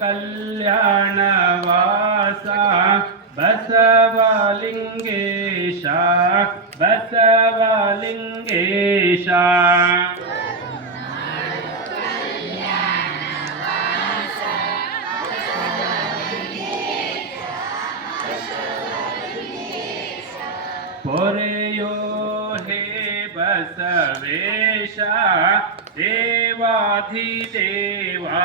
कल्याणवासा बसवालिङ्गेशा बसवालिङ्गेषो हे बसवेशा देवाधिदेवा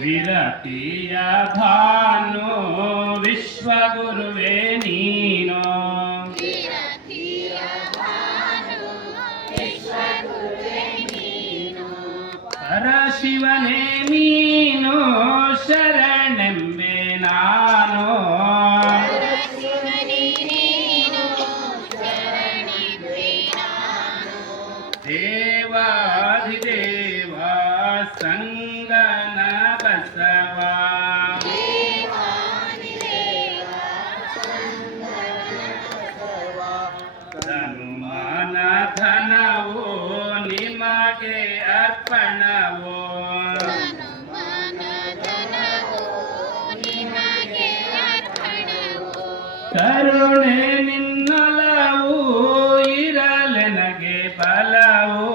ವಿರತಿಯ ಭಾನು ವಿಶ್ವಗುರುವೇ ನೀನು ಪರಶಿವನೇ ನೀನು ಶರಣೆಂಬೆ ನಾನು ದೇವಾಧಿದೇವ ಸಂಗ ಅರ್ಪಣವೋ ಕರುಣೆ ನಿನ್ನಲವು ಇರಲೆನಗೆ ಫಲವು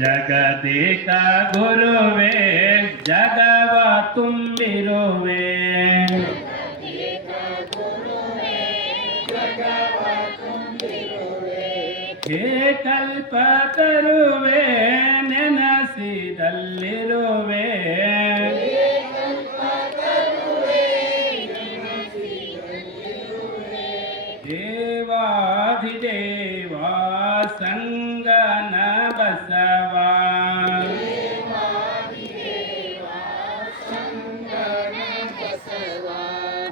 ಜಗದೇಕ ಗುರುವೇ ಜಗವ ತುಂಬಿರುವೆ ಹೇ ಕಲ್ಪ ತರುವೆ ನೆನಸಿದಲ್ಲಿರುವೆ ದೇವಾಧಿದೇವ ಸಂಗ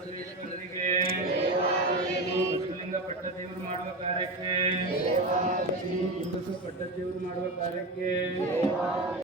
ಪದವಿಯ ಜನರಿಗೆ ಪಶುಲಿಂಗ ಪಟ್ಟದೇವರು ಮಾಡುವ ಕಾರ್ಯಕ್ಕೆ ಪಟ್ಟದೇವರು ಮಾಡುವ ಕಾರ್ಯಕ್ಕೆ